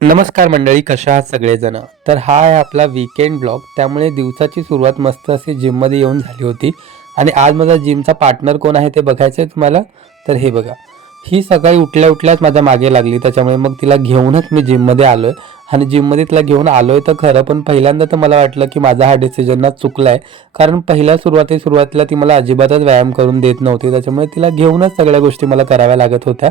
नमस्कार मंडळी, कशा आहात सगळेजण. तर हा आहे आपला वीकेंड ब्लॉग. त्यामुळे दिवसाची सुरुवात मस्त अशी जिममध्ये येऊन झाली होती. आणि आज माझा जिमचा पार्टनर कोण आहे ते बघायचं आहे तुम्हाला. तर हे बघा, ही सकाळी उठल्या उठल्याच माझ्या मागे लागली. त्याच्यामुळे मग तिला घेऊनच मी जिममध्ये आलो आहे. आणि जिममध्ये तिला घेऊन आलो आहे तर खरं, पण पहिल्यांदा तर मला वाटलं की माझा हा डिसिजन ना चुकला आहे. कारण पहिल्या सुरुवातीला ती मला अजिबातच व्यायाम करून देत नव्हती. त्याच्यामुळे तिला घेऊनच सगळ्या गोष्टी मला कराव्या लागत होत्या.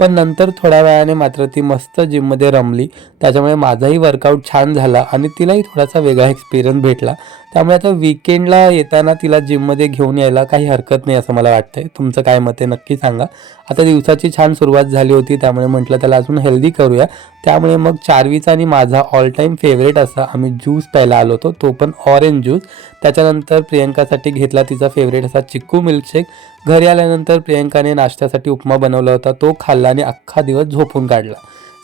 पण नंतर थोड्या वेळाने मात्र ती मस्त जिममध्ये रमली. त्याच्यामुळे माझाही वर्कआउट छान झाला आणि तिलाही थोडासा वेगळा एक्सपिरियन्स भेटला. त्यामुळे आता वीकेंडला येताना तिला जिममध्ये घेऊन यायला काही हरकत नाही असं मला वाटतंय. तुमचं काय मत आहे नक्की सांगा. आता दिवसाची छान सुरुवात झाली होती, त्यामुळे म्हटलं त्याला अजून हेल्दी करूया. त्यामुळे मग चार्वीचा आणि माझा ऑल टाईम फेवरेट असा आम्ही ज्यूस प्यायला आलो होतो, तो पण ऑरेंज ज्यूस. त्याच्यानंतर प्रियंकासाठी घेतला तिचा फेवरेट असा चिक्कू मिल्कशेक. घरी आल्यानंतर प्रियंकाने नाश्त्यासाठी उपमा बनवला होता, तो खाल्ला आणि अख्खा दिवस झोपून काढला.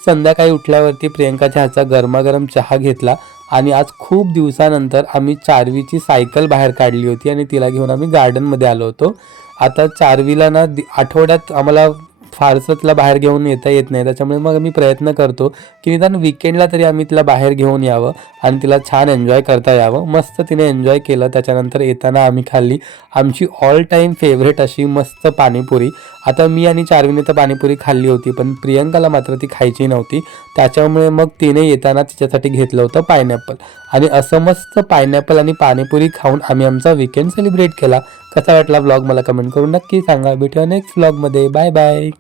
संध्याकाळी उठल्यावरती प्रियंकाच्या हातचा गरमागरम चहा घेतला. आणि आज खूप दिवसानंतर आम्ही चार्वीची सायकल बाहेर काढली होती आणि तिला घेऊन आम्ही गार्डनमध्ये आलो होतो. आता चार्वीला ना आठवड्यात आम्हाला फारसं तिला बाहेर घेऊन येता येत नाही. त्याच्यामुळे मग मी प्रयत्न करतो की निदान वीकेंडला तरी आम्ही तिला बाहेर घेऊन यावं आणि तिला छान एन्जॉय करता यावं. मस्त तिने एन्जॉय केलं. त्याच्यानंतर येताना आम्ही खाल्ली आमची ऑल टाईम फेवरेट अशी मस्त पाणीपुरी. आता मी आणि चार्वीने तर पाणीपुरी खाल्ली होती, पण प्रियंकाला मात्र ती खायची नव्हती. त्याच्यामुळे मग तिने येताना तिच्यासाठी घेतलं होतं पायनॅपल. आणि असं मस्त पायनॅपल आणि पाणीपुरी खाऊन आम्ही आमचा वीकेंड सेलिब्रेट केला. कसा वाटला व्लॉग मला कमेंट करून नक्की सांगा. भेटूया नेक्स्ट व्लॉगमध्ये. Bye bye.